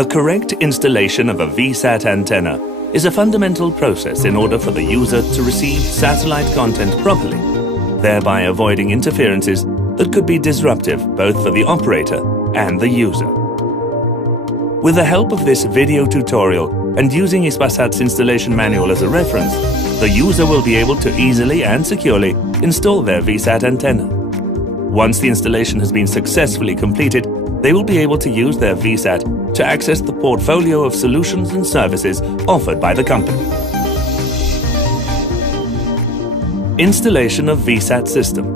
The correct installation of a VSAT antenna is a fundamental process in order for the user to receive satellite content properly, thereby avoiding interferences that could be disruptive both for the operator and the user. With the help of this video tutorial and using VSAT's installation manual as a reference, the user will be able to easily and securely install their VSAT antenna. Once the installation has been successfully completed, they will be able to use their VSAT to access the portfolio of solutions and services offered by the company. Installation of VSAT system.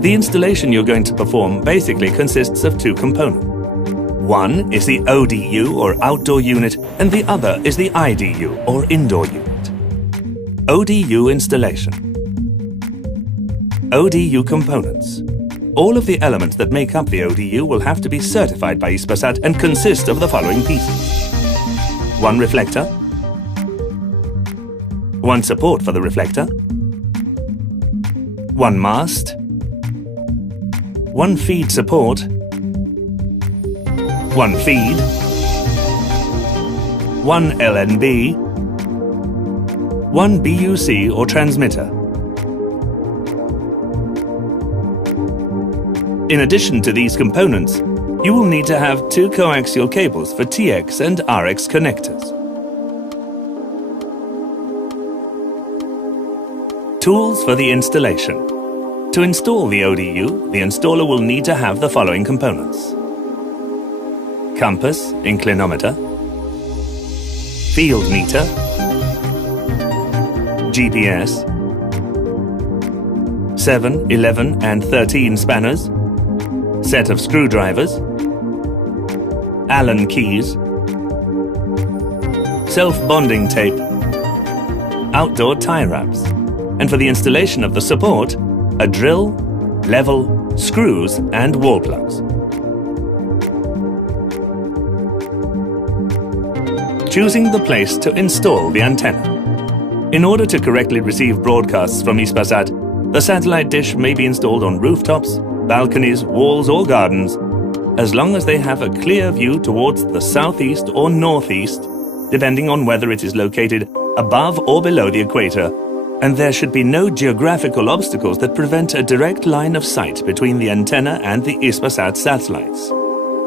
The installation you're going to perform basically consists of two components. One is the ODU or outdoor unit and the other is the IDU or indoor unit. ODU installation. ODU components. All of the elements that make up the ODU will have to be certified by VSAT and consist of the following pieces. One reflector, one support for the reflector, one mast, one feed support, one feed, one LNB, one BUC or transmitter. In addition to these components, you will need to have two coaxial cables for TX and RX connectors. Tools for the installation. To install the ODU, the installer will need to have the following components: compass, inclinometer, field meter, GPS, 7, 11 and 13 spanners, set of screwdrivers, Allen keys, self-bonding tape, outdoor tie wraps, and for the installation of the support, a drill, level, screws and wall plugs. Choosing the place to install the antenna. In order to correctly receive broadcasts from VSAT, the satellite dish may be installed on rooftops, balconies, walls or gardens, as long as they have a clear view towards the southeast or northeast, depending on whether it is located above or below the equator, and there should be no geographical obstacles that prevent a direct line of sight between the antenna and the VSAT satellites.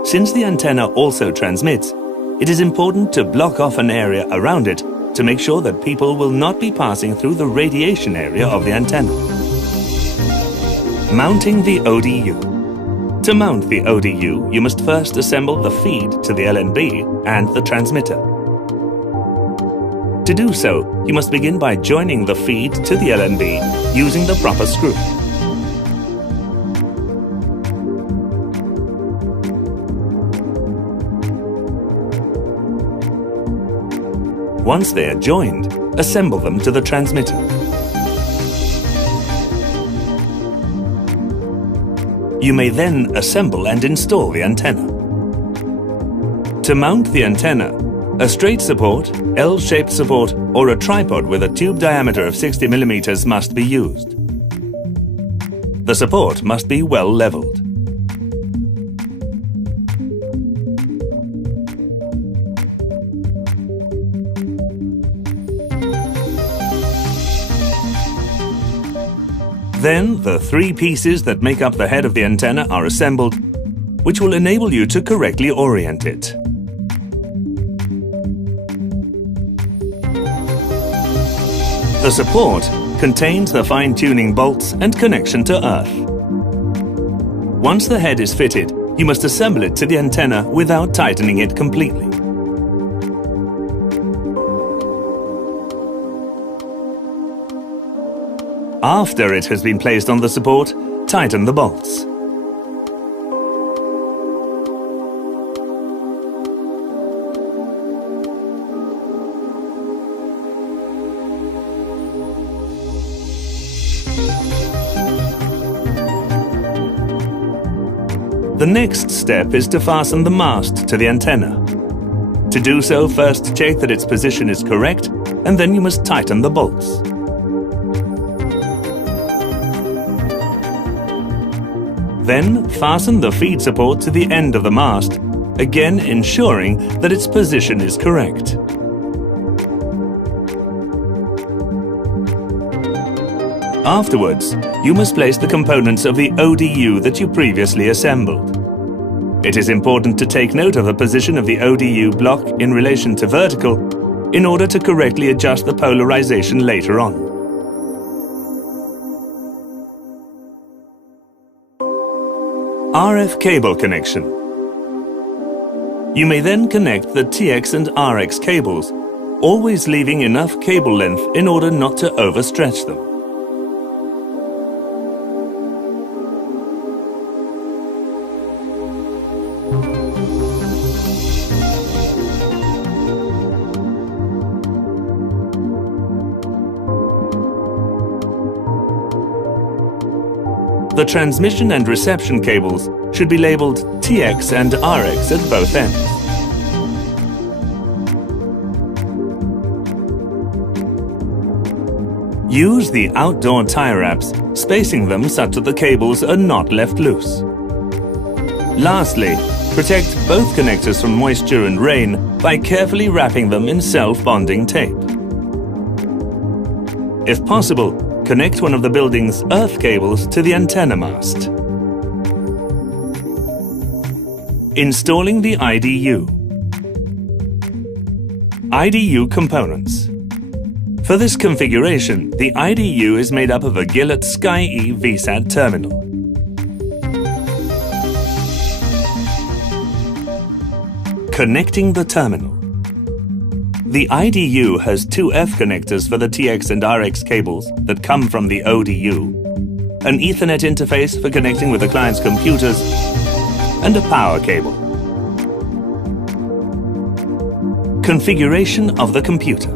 Since the antenna also transmits, it is important to block off an area around it to make sure that people will not be passing through the radiation area of the antenna. Mounting the ODU. To mount the ODU, you must first assemble the feed to the LNB and the transmitter. To do so, you must begin by joining the feed to the LNB using the proper screw. Once they are joined, assemble them to the transmitter. You may then assemble and install the antenna. To mount the antenna, a straight support, L-shaped support, or a tripod with a tube diameter of 60 mm must be used. The support must be well leveled. Then, the three pieces that make up the head of the antenna are assembled, which will enable you to correctly orient it. The support contains the fine-tuning bolts and connection to earth. Once the head is fitted, you must assemble it to the antenna without tightening it completely. After it has been placed on the support, tighten the bolts. The next step is to fasten the mast to the antenna. To do so, first check that its position is correct, and then you must tighten the bolts. Then fasten the feed support to the end of the mast, again ensuring that its position is correct. Afterwards, you must place the components of the ODU that you previously assembled. It is important to take note of the position of the ODU block in relation to vertical in order to correctly adjust the polarization later on. RF cable connection. You may then connect the TX and RX cables, always leaving enough cable length in order not to overstretch them. The transmission and reception cables should be labeled TX and RX at both ends. Use the outdoor tie wraps, spacing them such that the cables are not left loose. Lastly, protect both connectors from moisture and rain by carefully wrapping them in self-bonding tape. If possible, connect one of the building's earth cables to the antenna mast. Installing the IDU. IDU components. For this configuration, the IDU is made up of a Gillett SkyE VSAT terminal. Connecting the terminal. The IDU has two F connectors for the TX and RX cables that come from the ODU, an Ethernet interface for connecting with the client's computers, and a power cable. Configuration of the computer.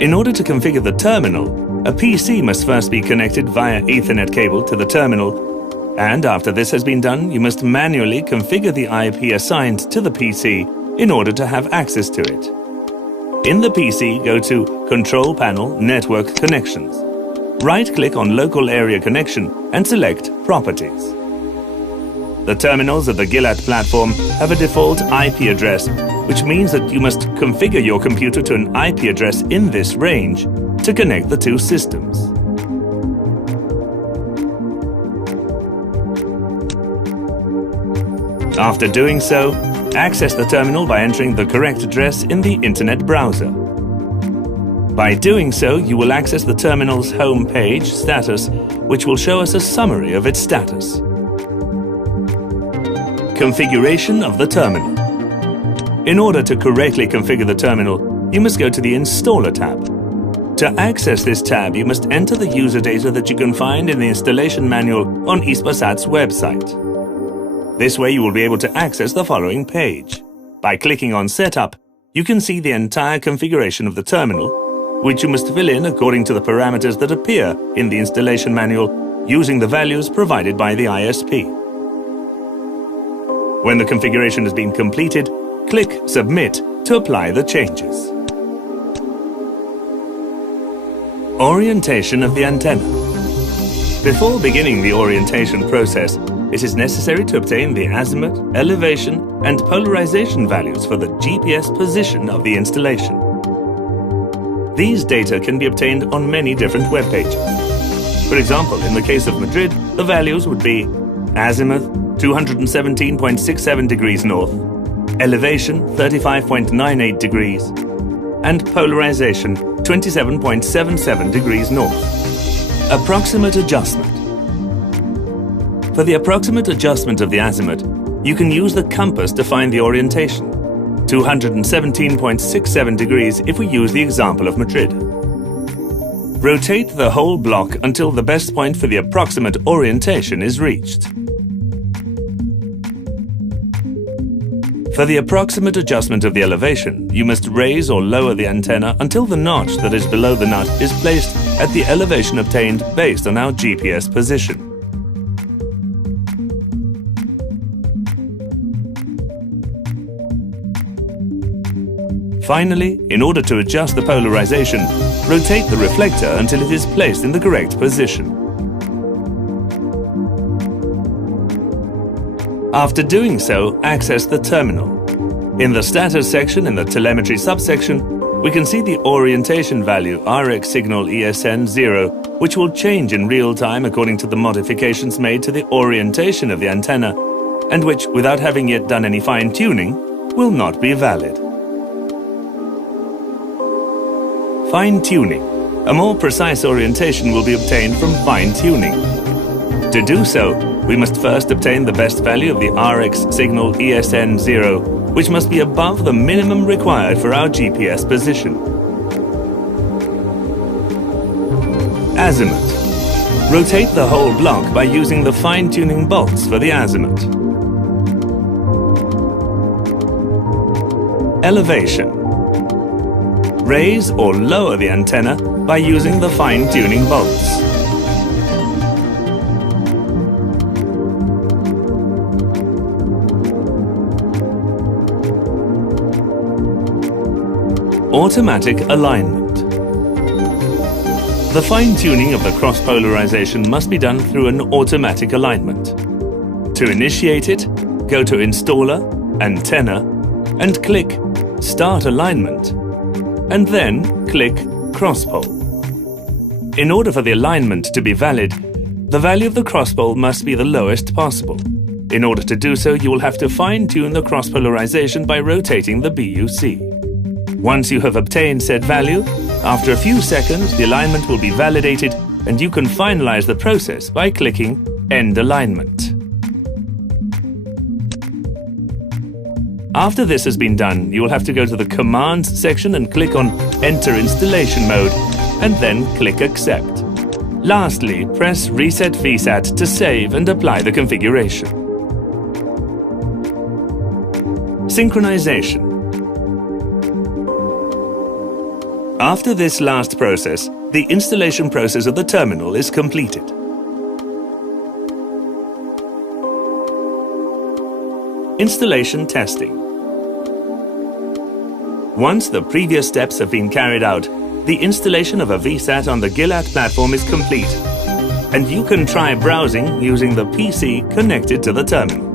In order to configure the terminal, a PC must first be connected via Ethernet cable to the terminal, and after this has been done, you must manually configure the IP assigned to the PC in order to have access to it. In the PC, go to Control Panel, Network Connections. Right-click on Local Area Connection and select Properties. The terminals of the Gillett platform have a default IP address, which means that you must configure your computer to an IP address in this range to connect the two systems. After doing so, access the terminal by entering the correct address in the Internet browser. By doing so, you will access the terminal's home page status, which will show us a summary of its status. Configuration of the terminal. In order to correctly configure the terminal, you must go to the Installer tab. To access this tab, you must enter the user data that you can find in the installation manual on VSAT's website. This way you will be able to access the following page. By clicking on Setup, you can see the entire configuration of the terminal, which you must fill in according to the parameters that appear in the installation manual using the values provided by the ISP. When the configuration has been completed, click Submit to apply the changes. Orientation of the antenna. Before beginning the orientation process, it is necessary to obtain the azimuth, elevation, and polarization values for the GPS position of the installation. These data can be obtained on many different web pages. For example, in the case of Madrid, the values would be azimuth 217.67 degrees north, elevation 35.98 degrees, and polarization 27.77 degrees north. Approximate adjustment. For the approximate adjustment of the azimuth, you can use the compass to find the orientation, 217.67 degrees if we use the example of Madrid. Rotate the whole block until the best point for the approximate orientation is reached. For the approximate adjustment of the elevation, you must raise or lower the antenna until the notch that is below the nut is placed at the elevation obtained based on our GPS position. Finally, in order to adjust the polarization, rotate the reflector until it is placed in the correct position. After doing so, access the terminal. In the status section in the telemetry subsection, we can see the orientation value RX signal ESN 0, which will change in real time according to the modifications made to the orientation of the antenna, and which, without having yet done any fine-tuning, will not be valid. Fine-tuning. A more precise orientation will be obtained from fine-tuning. To do so, we must first obtain the best value of the RX signal ESN 0, which must be above the minimum required for our GPS position. Azimuth. Rotate the whole block by using the fine-tuning bolts for the azimuth. Elevation. Raise or lower the antenna by using the fine-tuning bolts. Automatic alignment. The fine-tuning of the cross-polarization must be done through an automatic alignment. To initiate it, go to Installer, Antenna, and click Start Alignment, and then click Crosspole. In order for the alignment to be valid, the value of the crosspole must be the lowest possible. In order to do so, you will have to fine-tune the cross-polarization by rotating the BUC. Once you have obtained said value, after a few seconds the alignment will be validated and you can finalize the process by clicking End Alignment. After this has been done, you will have to go to the Commands section and click on Enter Installation Mode and then click Accept. Lastly, press Reset VSAT to save and apply the configuration. Synchronization. After this last process, the installation process of the terminal is completed. Installation testing. Once the previous steps have been carried out, the installation of a VSAT on the GILAT platform is complete, and you can try browsing using the PC connected to the terminal.